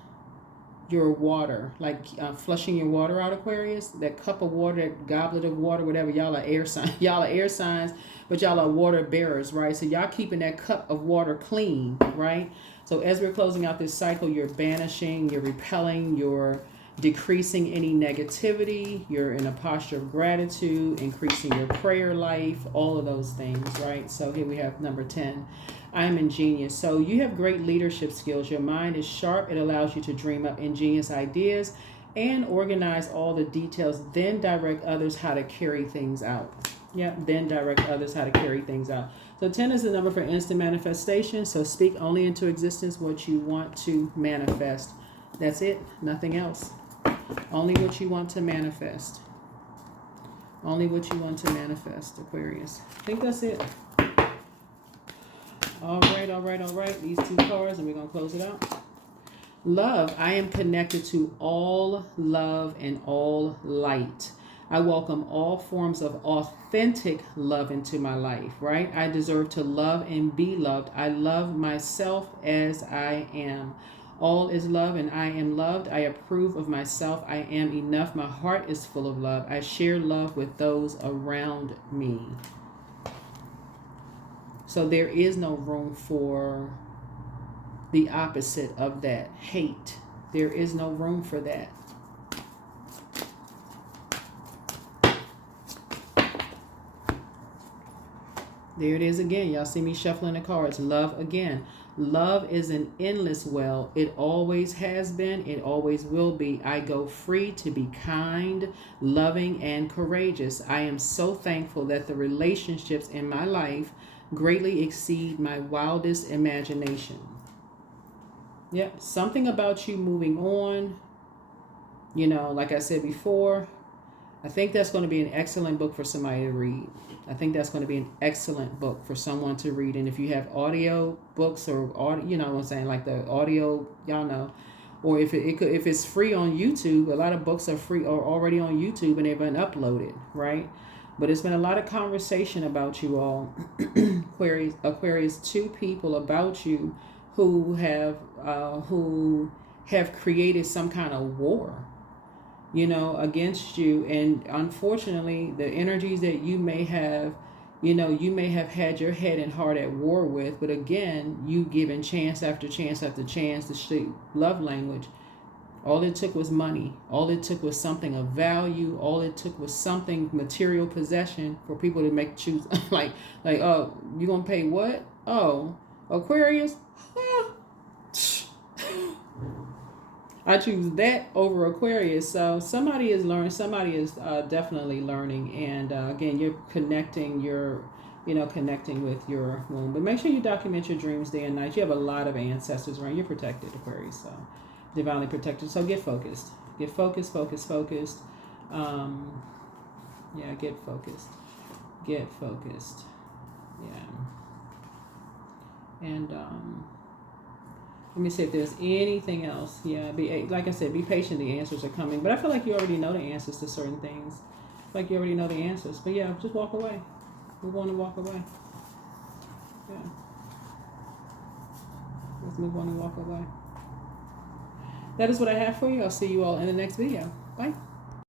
your water, like flushing your water out, Aquarius. That cup of water, that goblet of water, whatever. Y'all are air signs. Y'all are air signs, but y'all are water bearers, right? So y'all keeping that cup of water clean, right? So as we're closing out this cycle, you're banishing, you're repelling, you're decreasing any negativity, you're in a posture of gratitude, increasing your prayer life, all of those things, right? So here we have number 10. I am ingenious. So you have great leadership skills. Your mind is sharp. It allows you to dream up ingenious ideas and organize all the details, then direct others how to carry things out. Then direct others how to carry things out. So 10 is the number for instant manifestation. So speak only into existence what you want to manifest. That's it. Nothing else. Only what you want to manifest. Only what you want to manifest, Aquarius. I think that's it. All right. These two cards, and we're going to close it out. Love. I am connected to all love and all light. I welcome all forms of authentic love into my life, right? I deserve to love and be loved. I love myself as I am. All is love and I am loved. I approve of myself. I am enough. My heart is full of love. I share love with those around me. So there is no room for the opposite of that, hate. There is no room for that. There it is again. Y'all see me shuffling the cards. Love again. Love is an endless well. It always has been. It always will be. I go free to be kind, loving, and courageous. I am so thankful that the relationships in my life greatly exceed my wildest imagination. Yep. Something about you moving on. Like I said before, I think that's going to be an excellent book for somebody to read. I think that's going to be an excellent book for someone to read. And if you have audio books or audio, what I'm saying, like the audio, y'all know, or if it's free on YouTube, a lot of books are free or already on YouTube and they've been uploaded, right? But it's been a lot of conversation about you all, Aquarius, two people about you who have created some kind of war, against you. And unfortunately, the energies that you may have had your head and heart at war with, but again, you given chance after chance after chance to show love language. All it took was money. All it took was something of value. All it took was something, material possession, for people to choose like, oh, you gonna pay what? Oh, Aquarius? I choose that over Aquarius. So somebody is learning. Somebody is definitely learning. And again, you're connecting connecting with your womb. But make sure you document your dreams day and night. You have a lot of ancestors around. You're protected, Aquarius. So divinely protected. So get focused. Get focused. Get focused. Get focused. Yeah. And let me see if there's anything else. Yeah, like I said, be patient. The answers are coming. But I feel like you already know the answers to certain things. Like you already know the answers. But yeah, just walk away. Move on and walk away. Yeah. Let's move on and walk away. That is what I have for you. I'll see you all in the next video. Bye.